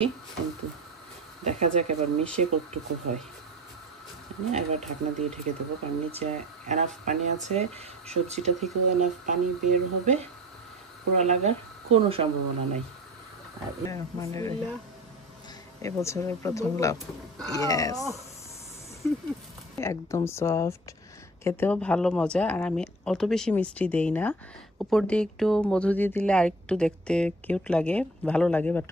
কিন্তু দেখা যাক এবার মিশে কতটুকু হয়। এবার ঢাকনা দিয়ে ঢেকে দেবো, কারণ নিচে এনাফ পানি আছে, সবজিটা থেকেও এনাফ পানি বের হবে, পোড়া লাগার কোনো সম্ভাবনা নাই। আর মানে এবছরের প্রথম লাউ, ইয়েস, একদম সফট, খেতেও ভালো মজা। আর আমি অত বেশি মিষ্টি দেই না, উপর দিয়ে একটু মধু দিয়ে দিলে আর একটু দেখতে কিউট লাগে, ভালো লাগে। বাট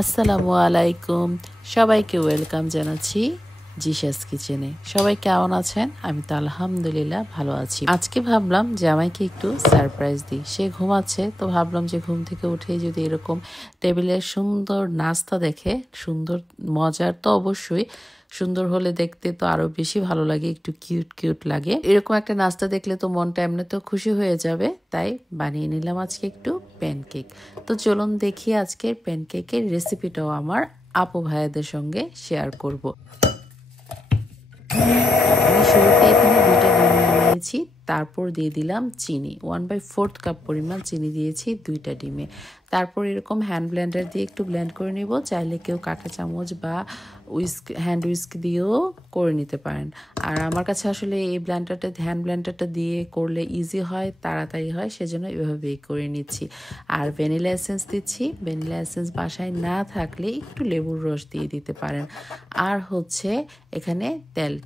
আসসালামু আলাইকুম, সবাইকে ওয়েলকাম জানাচ্ছি জিশাস কিচেনে। সবাই কেমন আছেন? আমি তো আলহামদুলিল্লাহ ভালো আছি। আজকে ভাবলাম জামাইকে একটু সারপ্রাইজ দিই। সে ঘুমাচ্ছে, তো ভাবলাম যে ঘুম থেকে উঠেই যদি এরকম টেবিলের সুন্দর নাস্তা দেখে, সুন্দর মজার তো অবশ্যই, সুন্দর হলে দেখতে তো আরো বেশি ভালো লাগে, একটু কিউট কিউট লাগে। এরকম একটা নাস্তা দেখলে তো মনটা এমনিতেও খুশি হয়ে যাবে, তাই বানিয়ে নিলাম আজকে একটু প্যানকেক। তো চলুন দেখি আজকের প্যানকেকের রেসিপিটাও আমার আপু ভাইয়াদের সঙ্গে শেয়ার করব। আমি শুরুতে এখানে 2টা ডিম নিয়েছি, তারপর দিয়ে দিলাম চিনি, 1/4 কাপ পরিমাণ চিনি দিয়েছি 2টা ডিমে। তারপর এরকম হ্যান্ড ব্লেন্ডার দিয়ে একটু ব্লেন্ড করে নিব, চাইলে কেউ কাঁটা চামচ বা হ্যান্ড উইস্ক দিয়েও করে নিতে পারেন। আর আমার কাছে আসলে এই হ্যান্ড ব্লেন্ডারটা দিয়ে করলে ইজি হয়, তাড়াতাড়ি হয়, সেজন্য এভাবেই করে নিচ্ছি। আর ভ্যানিলা এসেন্স দিচ্ছি, ভ্যানিলা এসেন্স বাসায় না থাকলে একটু লেবুর রস দিয়ে দিতে পারেন। আর হচ্ছে এখানে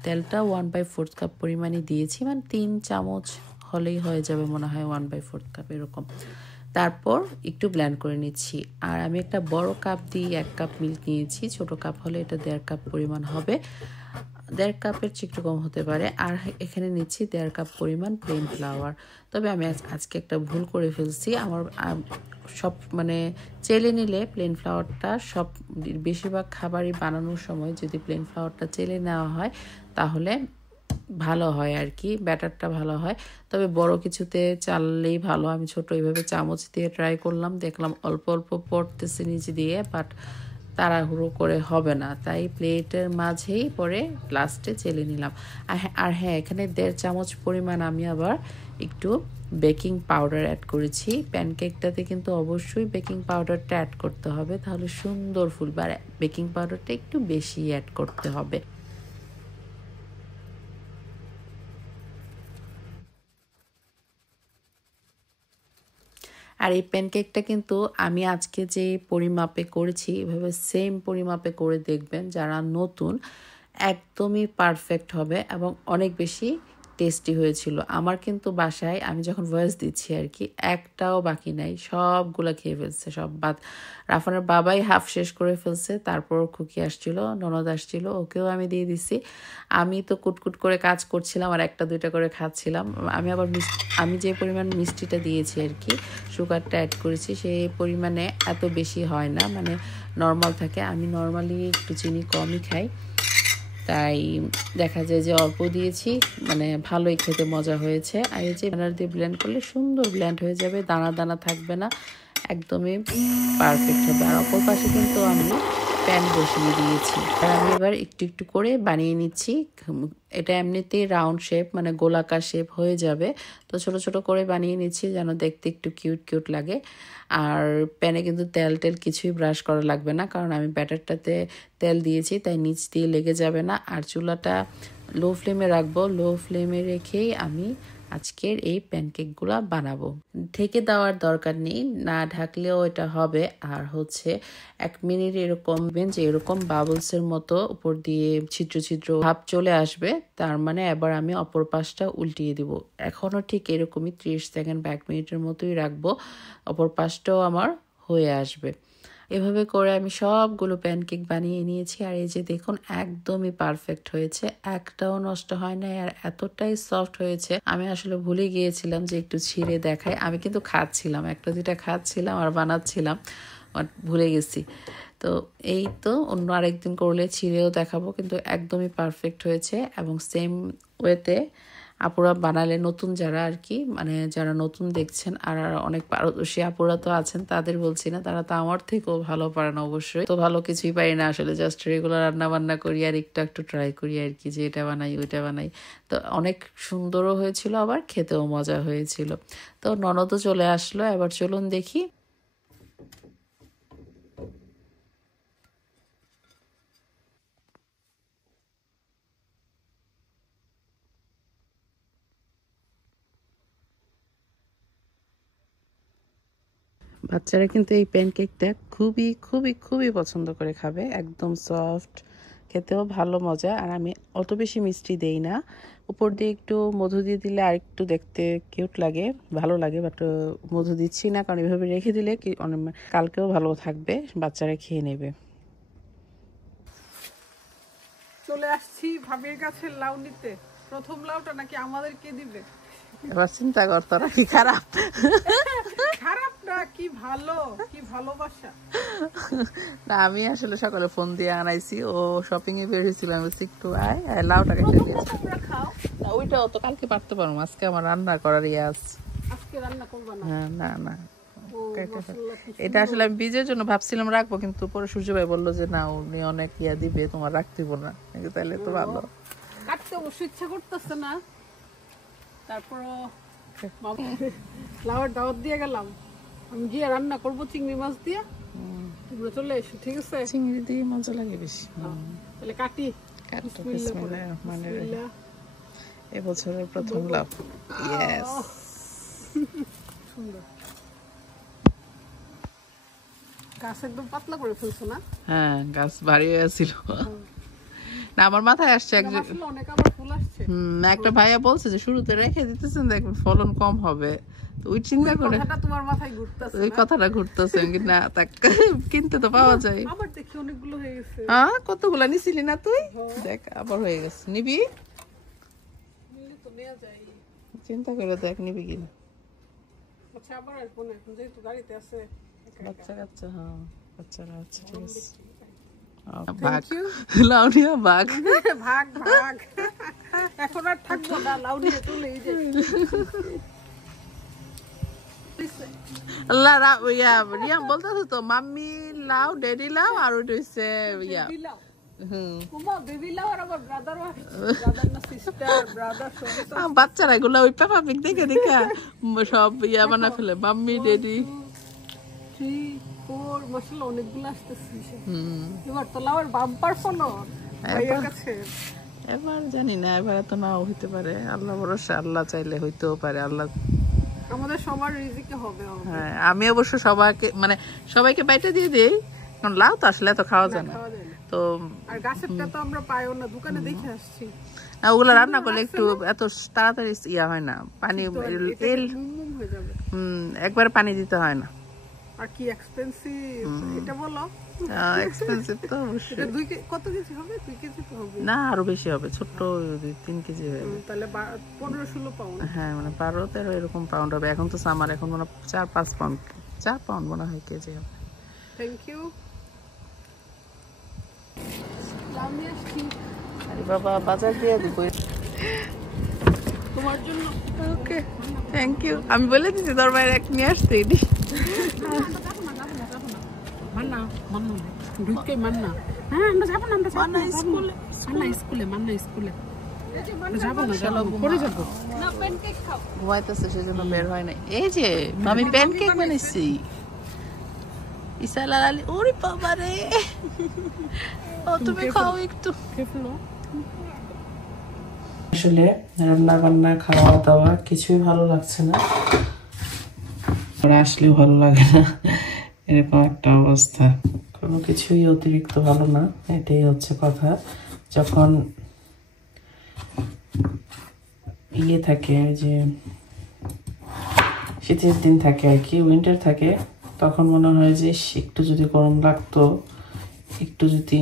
তেলটা 1/4 কাপ পরিমাণে দিয়েছি, মানে 3 চামচ হলেই হয়ে যাবে মনে হয়, 1/4 কাপ এরকম। তারপর একটু ব্লেন্ড করে নিচ্ছি। আর আমি একটা বড় কাপ দিয়ে 1 কাপ মিল্ক নিয়েছি, ছোট কাপ হলে এটা 1.5 কাপ পরিমাণ হবে, 1.5 কাপের চেয়ে একটু কম হতে পারে। আর এখানে নিচ্ছি 1.5 কাপ পরিমাণ প্লেন ফ্লাওয়ার। তবে আমি আজকে একটা ভুল করে ফেলছি, আমার সব মানে চেলে নিলে প্লেন ফ্লাওয়ারটা সব বেশিরভাগ খাবারই বানানোর সময় যদি প্লেন ফ্লাওয়ারটা চেলে নেওয়া হয় তাহলে ভালো হয় আর কি, ব্যাটারটা ভালো হয়। তবে বড় কিছুতে চাললেই ভালো। আমি ছোট এইভাবে চামচ দিয়ে ট্রাই করলাম, দেখলাম অল্প অল্প পড়তেছে নিচে দিয়ে, বাট তাড়াহুড়ো করে হবে না, তাই প্লেটের মাঝেই পরে লাস্টে চেলে নিলাম। আর হ্যাঁ, এখানে 1.5 চামচ পরিমাণ আমি আবার একটু বেকিং পাউডার অ্যাড করেছি। প্যানকেকটাতে কিন্তু অবশ্যই বেকিং পাউডারটা অ্যাড করতে হবে, তাহলে সুন্দর ফুলবে। আর বেকিং পাউডারটা একটু বেশি অ্যাড করতে হবে। আর এই প্যানকেকটা কিন্তু আমি আজকে যে পরিমাপে করেছি, এভাবে সেম পরিমাপে করে দেখবেন, যারা নতুন একদমই পারফেক্ট হবে এবং অনেক বেশি টেস্টি হয়েছিল। আমার কিন্তু বাসায় আমি যখন ভয়েস দিচ্ছি আর কি, একটাও বাকি নাই, সবগুলা খেয়ে ফেলছে, সব বাদ। রাফানের বাবাই হাফ শেষ করে ফেলছে, তারপর খুকি আসছিল, ননদ আসছিল, ওকেও আমি দিয়ে দিছি। আমি তো কুটকুট করে কাজ করছিলাম আর 1-2টা করে খাচ্ছিলাম। আমি আবার আমি যে পরিমাণ মিষ্টিটা দিয়েছি আর কি, সুগারটা অ্যাড করেছি, সেই পরিমাণে এত বেশি হয় না, মানে নর্মাল থাকে। আমি নর্মালি একটু চিনি কমই খাই, তাই দেখা যায় যে অল্প দিয়েছি, মানে ভালোই খেতে মজা হয়েছে। আর এই যে ব্লেন্ডার দিয়ে ব্লেন্ড করলে সুন্দর ব্লেন্ড হয়ে যাবে, দানা দানা থাকবে না, একদমই পারফেক্ট হবে। আর অপর পাশে কিন্তু আমি প্যান বসিয়ে দিয়েছি, আর আমি এবার একটু একটু করে বানিয়ে নিচ্ছি। এটা এমনিতেই রাউন্ড শেপ, মানে গোলাকার শেপ হয়ে যাবে, তো ছোট ছোট করে বানিয়ে নিচ্ছি যেন দেখতে একটু কিউট কিউট লাগে। আর প্যানে কিন্তু তেল কিছুই ব্রাশ করা লাগবে না, কারণ আমি ব্যাটারটাতে তেল দিয়েছি, তাই নিচ দিয়ে লেগে যাবে না। আর চুলাটা লো ফ্লেমে রাখবো, লো ফ্লেমে রেখেই আমি আজকের এই প্যানকেকগুলো বানাবো। ঢেকে দেওয়ার দরকার নেই, না ঢাকলেও এটা হবে। আর হচ্ছে 1 মিনিট এরকম যে এরকম বাবলসের মতো উপর দিয়ে ছিদ্র ছিদ্র ভাব চলে আসবে, তার মানে এবার আমি অপর পাশটা উল্টিয়ে দিব। এখনও ঠিক এরকমই 30 সেকেন্ড বা 1 মিনিটের মতোই রাখবো, অপর পাশটাও আমার হয়ে আসবে। এভাবে করে আমি সবগুলো প্যানকেক বানিয়ে নিয়েছি। আর এই যে দেখুন, একদমই পারফেক্ট হয়েছে, একটাও নষ্ট হয় না। আর এতটাই সফট হয়েছে, আমি আসলে ভুলে গিয়েছিলাম যে একটু ছিঁড়ে দেখাই। আমি কিন্তু খাচ্ছিলাম, 1-2টা খাচ্ছিলাম আর বানাচ্ছিলাম, ভুলে গেছি। তো এই তো, অন্য আরেকদিন করলে ছিঁড়েও দেখাবো, কিন্তু একদমই পারফেক্ট হয়েছে। এবং সেম ওয়েতে আপুরা বানালে, নতুন যারা আর কি, মানে যারা নতুন দেখছেন আর অনেক পারদর্শী আপুরা তো আছেন, তাদের বলছি না, তারা তো আমার থেকেও ভালো পারেন অবশ্যই। তো ভালো কিছুই পারি না আসলে, জাস্ট রেগুলার রান্না বান্না করি আর একটু একটু ট্রাই করি আর কি, যে এটা বানাই ওইটা বানাই। তো অনেক সুন্দরও হয়েছিল, আবার খেতেও মজা হয়েছিল। তো ননদও চলে আসলো, এবার চলুন দেখি। বাচ্চারা কিন্তু এই প্যানকেকটা খুবই খুবই খুবই পছন্দ করে খাবে, একদম সফট, খেতেও ভালো মজা। আর আমি অত বেশি মিষ্টি দেই না, উপর দিয়ে একটু মধু দিয়ে দিলে আর একটু দেখতে কিউট লাগে, ভালো লাগে। বাট মধু দিচ্ছি না, কারণ এভাবে রেখে দিলে কি কালকেও ভালো থাকবে, বাচ্চারা খেয়ে নেবে। চলে আসছি ভাবির কাছে লাউ নিতে। প্রথম লাউটা নাকি আমাদেরকে দিবে। এবার চিন্তা কর, তোরা কি খারাপ? খারাপ না, কি ভালো, কি ভালোবাসা। না, আমি আসলে সকালে ফোন দিয়ে আনাইছি, ও শপিং এ বের হয়েছিল, আমি বলছি একটু আয় লাউটা কেটে দিয়েছি। না, ওইটাও তো কালকে পারতে পারবো, আজকে আমার রান্না করার ইয়ে আছে। আজকে রান্না করবা না? হ্যাঁ, না না, এটা আসলে আমি বীজের জন্য ভাবছিলাম রাখবো, কিন্তু পরে সূর্য ভাই বললো যে না, উনি অনেক ইয়া দিবে, তোমার রাখতে না। তাহলে তো ভালো, কাটতে অবশ্য ইচ্ছা করতেছে না, তারপরও লাউয়ের দাওয়াত দিয়ে গেলাম, আমি গিয়ে রান্না করবো চিংড়ি মাছ দিয়ে, তোমরা চলে এসো, ঠিক আছে? চিংড়ি দিয়ে মজা লাগে বেশি। তাহলে কাটি। এবছরের প্রথম লাভ। ইয়েস, সুন্দর। গাছ একদম পাতলা করে ফেলছো না? হ্যাঁ, গাছ ভারী হয়ে ছিল। না, আমার মাথায় আসছে অনেক আবার ফুল আসছে। একটা ভাইয়া বলছে যে শুরুতে রেখে দিতেছেন, দেখবেন ফলন কম হবে। ওই চিন্তা করে তোমার মাথায় ঘুরতেছে, ওই কথাটা ঘুরতেছে না, কিনতে তো পাওয়া যায়। আবার দেখি অনেকগুলো হয়ে গেছে। হ্যাঁ, কতগুলা নিছিলি না তুই? দেখ আবার হয়ে গেছে, নিবি? নিলে তো নেওয়া যায়। চিন্তা করে দেখ নিবি কিনা। আচ্ছা, আবার আসবো না, এখন যেহেতু গাড়িতে আছে। বাচ্চা কাচ্চা, হ্যাঁ বাচ্চারা আছে, ঠিক আছে। ভাগ লাউনিয়া ভাগ ভাগ ভাগ, এখন আর থাকবো না, লাউনিয়া চলেই যাই। রিয়াম বলতেছে তো, মাম্মি লাউ, ড্যাডি লাউ, আর ওইটা হচ্ছে ইয়া বাচ্চারা এগুলো ওই পেপা পিক দেখে দেখে সব ইয়া বানা ফেলে, মাম্মি ড্যাডি। অনেকগুলো আসতেছে এবার তো লাউয়ের বাম্পার ফলো ভাইয়ের কাছে। এবার জানি না, এবার তো নাও হইতে পারে, আল্লাহ ভরসা, আল্লাহ চাইলে হইতেও পারে, আল্লাহ আমাদের সবার রিজিকে হবে। হ্যাঁ, আমি অবশ্য সবাইকে বাইটে দিয়ে দিই, কারণ লাউ তো আসলে এত খাওয়া যায় না। তো আর গাছেরটা তো আমরা পাইও না, দোকানে দেখে আসছি। ওগুলো রান্না করলে একটু এত তাড়াতাড়ি ইয়া হয় না, পানি একবারে পানি দিতে হয় না। আর কি এক্সপেন্সিভ এটা বলো। এক্সপেন্সিভ তো অবশ্যই। কত কেজি হবে? 2 কেজি তো হবে না, আরো বেশি হবে, ছোট 3 কেজি হবে, তাহলে 15-16 পাউন্ড। হ্যাঁ, মানে 12-13 এরকম পাউন্ড হবে। এখন তো সামার, এখন মনে 4-5 পাউন্ড, 4 পাউন্ড মনে হয় কেজি হবে। Thank you. আরে বাবা, বাজার দিয়ে দিব তোমার জন্য। Okay, thank you. আমি বলে দিচ্ছি তোর বাইরে এক নিয়ে আসতে। মান্না মান্না ঢুকে মান্না। হ্যাঁ, আমরা যাবো না, আমরা যাবো স্কুলে, মান্না স্কুলে, মান্না স্কুলে যাবো না, চলো পরে যাবো না। প্যানকেক খাও, ঘুমাইতেছে সেজন্য বের হয় না। এই যে আমি প্যানকেক বানাইছি, ইসালাল আলী। ওরে বাবা রে, ও তুমি খাও একটু। আসলে রান্না বান্না, খাওয়া দাওয়া কিছুই ভালো লাগছে না, আসলেও ভালো লাগে না, এরকম একটা অবস্থা। কোনো কিছুই অতিরিক্ত ভালো না, এটাই হচ্ছে কথা। যখন ইয়ে থাকে, যে শীতের দিন থাকে আর কি, উইন্টার থাকে, তখন মনে হয় যে একটু যদি গরম লাগতো, একটু যদি,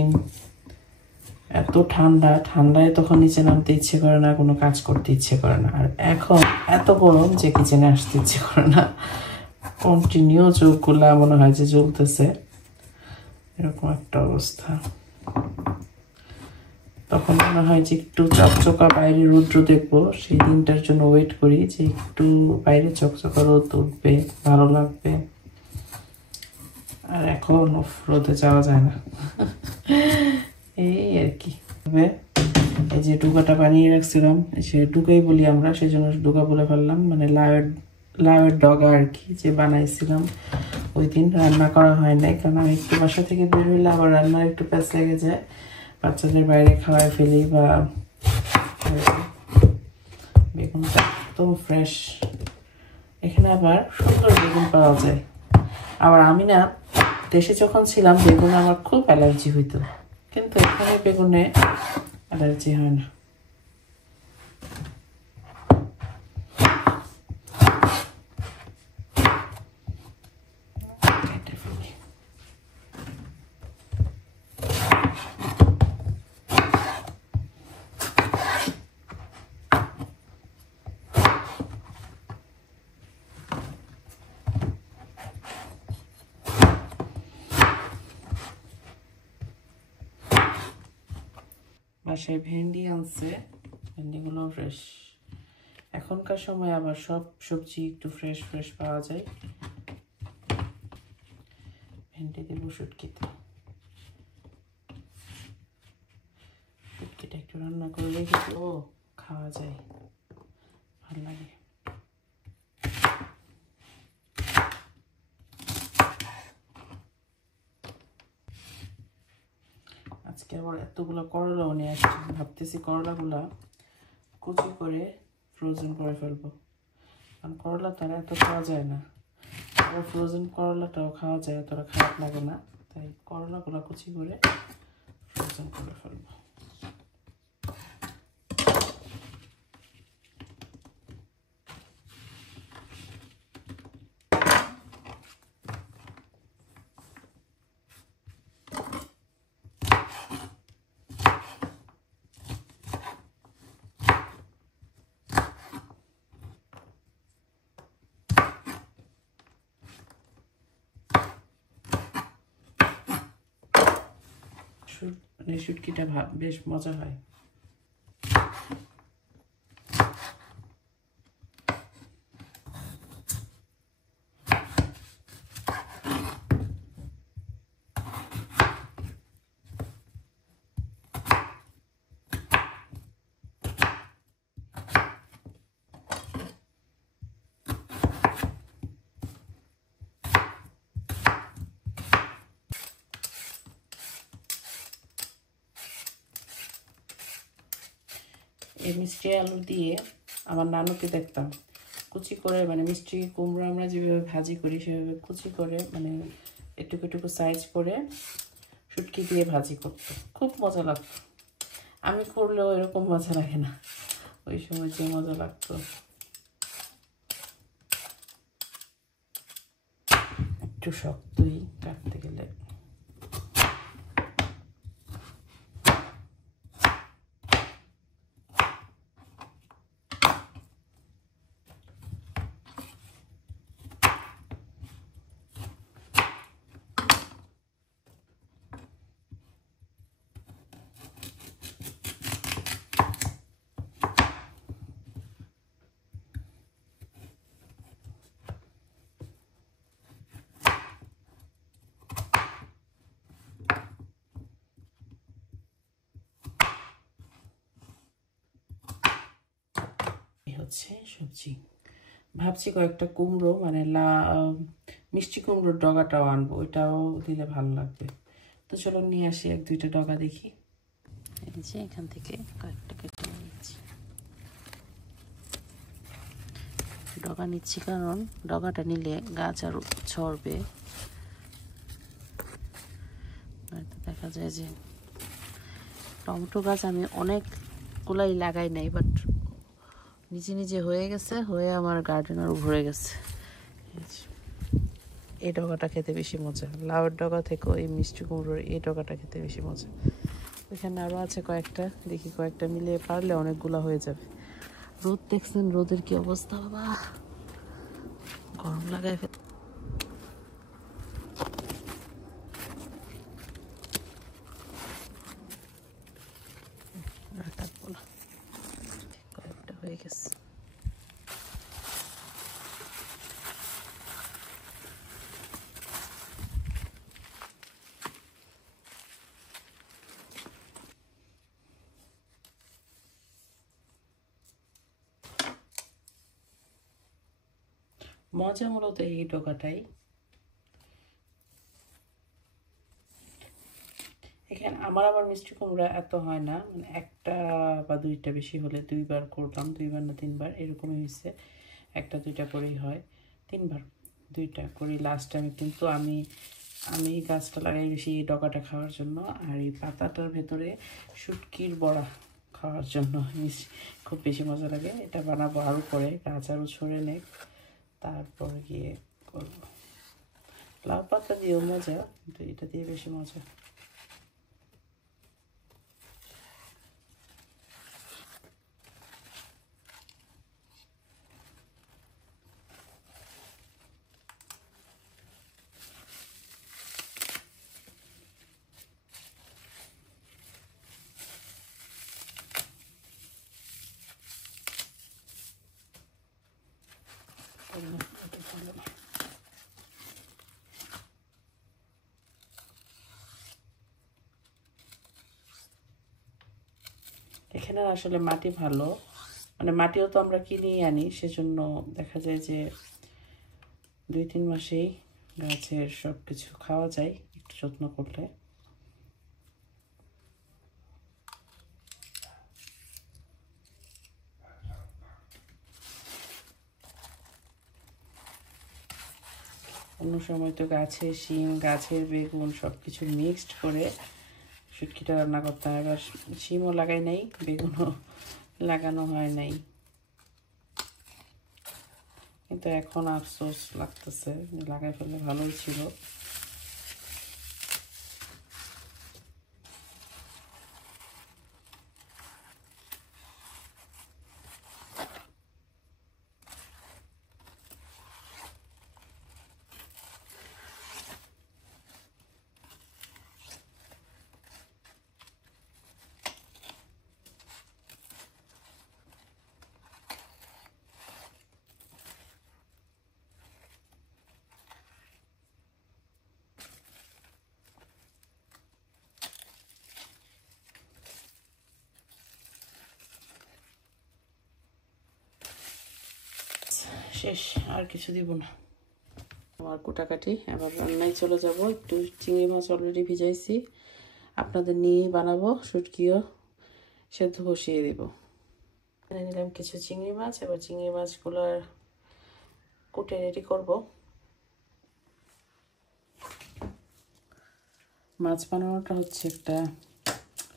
এত ঠান্ডায় তখন নিচে নামতে ইচ্ছে করে না, কোনো কাজ করতে ইচ্ছে করে না। আর এখন এত গরম যে কিচেনে আসতে ইচ্ছে করে না, কন্টিনিউ চোখগুলা মনে হয় যে জ্বলতেছে, এরকম একটা অবস্থা। তখন যখন মনে হয় যে একটু চকচকা বাইরে রৌদ্র দেখবো, সেই দিনটার জন্য ওয়েট করি যে একটু বাইরে চকচকা রোদ উঠবে, ভালো লাগবে। আর এখন রোদে যাওয়া যায় না। এই আর কি। এই যে ডুকাটা বানিয়ে রাখছিলাম, সে ডুকাই বলি আমরা, সেই জন্য ডুকা বলে ফেললাম, মানে লাউয়ের ডগা আর কি, যে বানাইছিলাম ওই দিন। রান্না করা হয় নাই, কারণ আমি একটু বাসা থেকে বের হইলে আবার রান্নার একটু প্যাঁচ লেগে যায়, বাচ্চাদের বাইরে খাওয়াই ফেলি। বা বেগুনটা একদম ফ্রেশ, এখানে আবার সুন্দর বেগুন পাওয়া যায়। আবার আমি না দেশে যখন ছিলাম বেগুনে আমার খুব অ্যালার্জি হইতো, কিন্তু এখানে বেগুনে অ্যালার্জি হয় না। বাসায় ভেন্ডি আনছে, ভেন্ডিগুলো ফ্রেশ। এখনকার সময় আবার সব সবজি একটু ফ্রেশ ফ্রেশ পাওয়া যায়। ভেন্ডি দিব শুটকিতে, শুটকিটা একটু রান্না করে রেখে ও খাওয়া যায়, ভালো লাগে। আজকে আবার এতগুলো করলাও নিয়ে আসছি, ভাবতেছি করলাগুলা কুচি করে ফ্রোজেন করে ফেলবো, কারণ করলা তো আর এত খাওয়া যায় না। আবার ফ্রোজেন করলাটাও খাওয়া যায়, এতটা খারাপ লাগে না, তাই করলাগুলা কুচি করে ফ্রোজেন করে ফেলবো। শুটকিটা বেশ মজা হয়। এই মিষ্টি আলু দিয়ে আমার নানুকে দেখতাম কুচি করে, মানে মিষ্টি কুমড়ো আমরা যেভাবে ভাজি করি সেভাবে কুচি করে, মানে একটুকু একটুকু সাইজ করে শুটকি দিয়ে ভাজি করতো, খুব মজা লাগতো। আমি করলেও এরকম মজা লাগে না, ওই সময় যে মজা লাগতো। একটু শক্তই কাটতে গেলে। হচ্ছে সবজি, ভাবছি কয়েকটা কুমড়ো, মানে মিষ্টি কুমড়োর ডগাটাও আনবো, ওইটাও দিলে ভালো লাগবে। তো চলো নিয়ে আসি, এক দুইটা ডগা দেখি। এই যে এখান থেকে কয়েকটা কেটে নিচ্ছি। ডগা নিচ্ছি কারণ ডগাটা নিলে গাছ আরো ছড়বে। দেখা যায় যে টমেটো গাছ আমি অনেকগুলাই লাগাই নাই, বাট নিজে নিজে হয়ে গেছে, হয়ে আমার গার্ডেন আরও ভরে গেছে। এই ডগাটা খেতে বেশি মজা, লাউয়ের ডগা থেকেও এই মিষ্টি কুমড়োর এই ডগাটা খেতে বেশি মজা। এখানে আরও আছে কয়েকটা, দেখি কয়েকটা মিলিয়ে পারলে অনেকগুলো হয়ে যাবে। রোদ দেখছেন, রোদের কি অবস্থা বাবা, গরম লাগায় ফেলে। মজা মূলত এই ডোকাটাই। এখানে আমার আবার মিষ্টি কুমড়া এত হয় না, মানে একটা বা দুইটা, বেশি হলে 2বার করলাম, 2বার না 3বার এরকমই হয়েছে, 1-2টা করেই হয়, 3বার 2টা করি লাস্ট টাইমে। কিন্তু আমি গাছটা লাগাই বেশি এই ডগাটা খাওয়ার জন্য, আর এই পাতাটার ভেতরে শুটকির বড়া খাওয়ার জন্য খুব বেশি মজা লাগে। এটা বানাবো আরও পরে, গাছ আরও ছড়ে নেই, তারপর গিয়ে করবো। লাউ পাতা দিয়েও মজা, কিন্তু এটা দিয়ে বেশি মজা। এখানে আসলে মাটি ভালো, মানে মাটিও তো আমরা কিনেই আনি, সেজন্য দেখা যায় যে 2-3 মাসেই গাছের সব কিছু খাওয়া যায় একটু যত্ন করলে। অন্য সময় তো গাছের শিম, গাছের বেগুন সব কিছু মিক্সড করে শুটকিটা রান্না করতে হয়। এবার শিমও লাগাই নাই, বেগুনও লাগানো হয় নাই, কিন্তু এখন আফসোস লাগতেছে, লাগাই ফেললে ভালোই ছিল। শেষ, আর কিছু দিব না। আমার কুটাকাটি, এবার রান্নায় চলে যাব। একটু চিংড়ি মাছ অলরেডি ভিজাইছি, আপনাদের নিয়েই বানাবো। শুটকিও সেদ্ধ বসিয়ে দেব। এনে নিলাম কিছু চিংড়ি মাছ, এবার চিংড়ি মাছগুলো কুটে রেডি করব। মাছ বানানোটা হচ্ছে একটা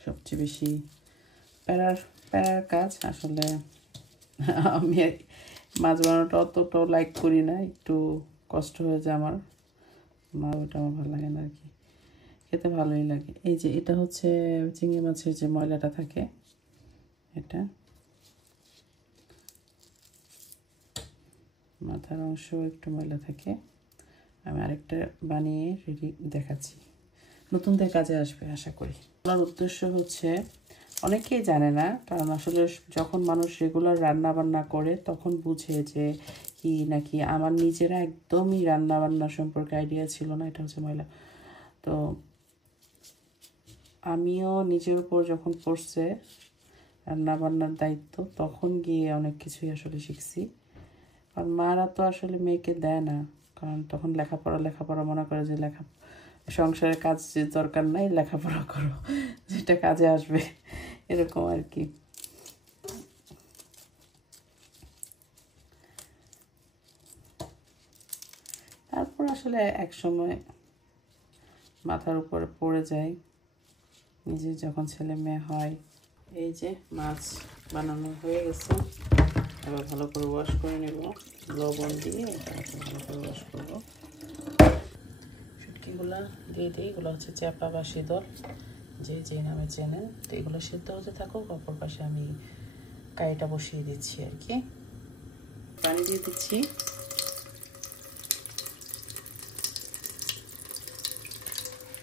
সবচেয়ে বেশি প্যারার কাজ আসলে। আমি মাছ বানানোটা অতটাও লাইক করি না, একটু কষ্ট হয়ে যায় আমার, ওটা আমার ভালো লাগে না আর কি, খেতে ভালোই লাগে। এই যে এটা হচ্ছে চিংড়ি মাছের যে ময়লাটা থাকে, এটা মাথার অংশ একটু ময়লা থাকে। আমি আরেকটা বানিয়ে রেডি দেখাচ্ছি, নতুনদের কাজে আসবে আশা করি। আমার উদ্দেশ্য হচ্ছে, অনেকেই জানে না, কারণ আসলে যখন মানুষ রেগুলার রান্না বান্না করে তখন বুঝে যে কি নাকি। আমার নিজেরা একদমই রান্না বান্না সম্পর্কে আইডিয়া ছিল না, এটা হচ্ছে ময়লা। তো আমিও নিজের উপর যখন পড়ছে রান্না বান্নার দায়িত্ব, তখন গিয়ে অনেক কিছুই আসলে শিখছি। কারণ মারা তো আসলে মেয়েকে দেয় না, কারণ তখন লেখাপড়া মনে করে যে সংসারের কাজ দরকার নাই, লেখাপড়া করো, যেটা কাজে আসবে, এরকম আর কি। তারপর আসলে এক সময় মাথার উপরে পড়ে যায়, নিজে যখন ছেলে মেয়ে হয়। এই যে মাছ বানানো হয়ে গেছে, এবার ভালো করে ওয়াশ করে নেব, লবণ দিয়ে ভালো করে ওয়াশ করবো। শুটকিগুলো দিয়ে দিই, এগুলো হচ্ছে চ্যাপা বা শীতল, যে নামে চেনেন। তো এগুলো সিদ্ধ হতে থাকুক, অপর পাশে আমি কাইটা বসিয়ে দিচ্ছি আর কি। পানি দিয়ে দিচ্ছি,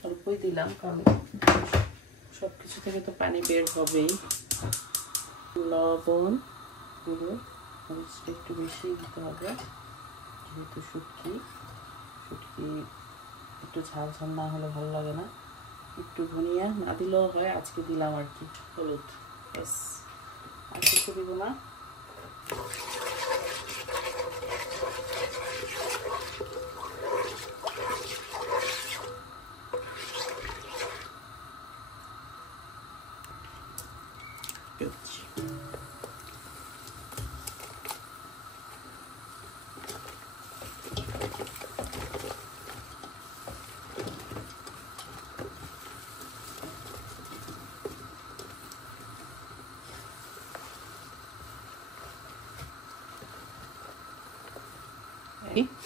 অল্পই দিলাম, কারণ সব কিছু থেকে তো পানি বের হবেই। লবণ গুঁড়ো একটু বেশি দিতে হবে, যেহেতু শুটকি একটু ঝাল না হলে ভালো লাগে না। একটু ধনিয়া না দিলেও হয়, আজকে দিলাম আর কি। হলুদ, ব্যাস, আর কিছু দিব না।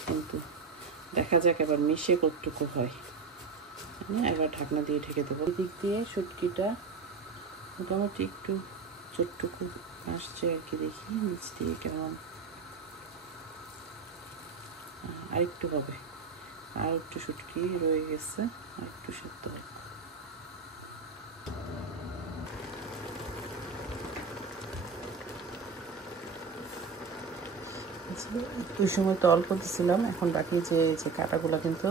কিন্তু দেখা যাক এবার মিশে কতটুকু হয়। এবার ঢাকনা দিয়ে ঢেকে দেবো। এদিক দিয়ে শুটকিটা মোটামুটি একটু চটটুকু আসছে আর কি, দেখি নিচ দিয়ে কেমন। আর একটু হবে, আর একটু শুটকি রয়ে গেছে, আর একটু সেদ্ধ হবে। ওই সময় তো অল্প দিছিলাম, এখন বাকি যে কাটাগুলো কিন্তু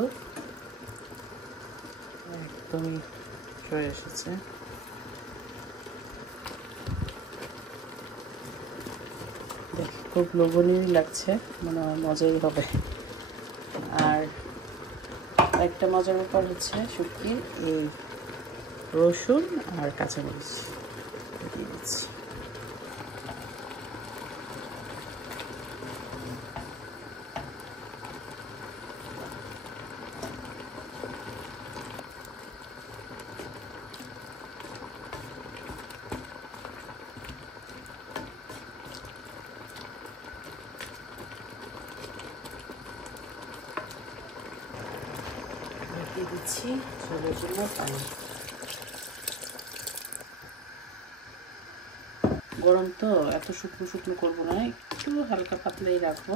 একদমই হয়ে এসেছে। দেখ খুব লোভনীয় লাগছে, মানে মজাই হবে। আর একটা মজার ব্যাপার হচ্ছে শুটকির এই রসুন আর কাঁচামরিচ দিয়ে দিচ্ছি। দিয়ে দিচ্ছি ঝোলের জন্য পানি। গরম তো এত শুকনো শুকনো করবো না, একটু হালকা পাতলাই রাখবো,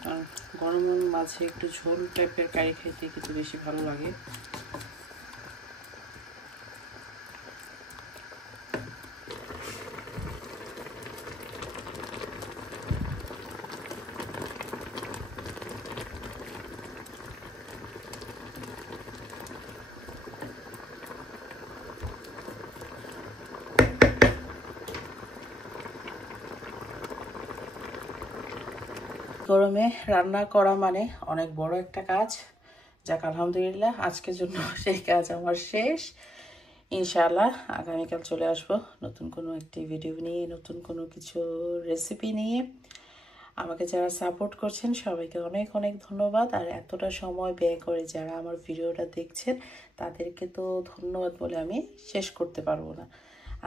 কারণ গরমের মাঝে একটু ঝোল টাইপের কারি খাইতে কিন্তু বেশি ভালো লাগে। গরমে রান্না করা মানে অনেক বড় একটা কাজ। যাক আলহামদুলিল্লাহ আজকের জন্য সেই কাজ আমার শেষ। ইনশাআল্লাহ আগামীকাল চলে আসবো নতুন কোনো একটি ভিডিও নিয়ে, নতুন কোনো কিছু রেসিপি নিয়ে। আমাকে যারা সাপোর্ট করছেন সবাইকে অনেক অনেক ধন্যবাদ। আর এতটা সময় ব্যয় করে যারা আমার ভিডিওটা দেখছেন তাদেরকে তো ধন্যবাদ বলে আমি শেষ করতে পারবো না।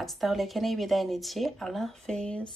আজ তাহলে এখানেই বিদায় নিচ্ছি। আল্লাহ হাফেজ।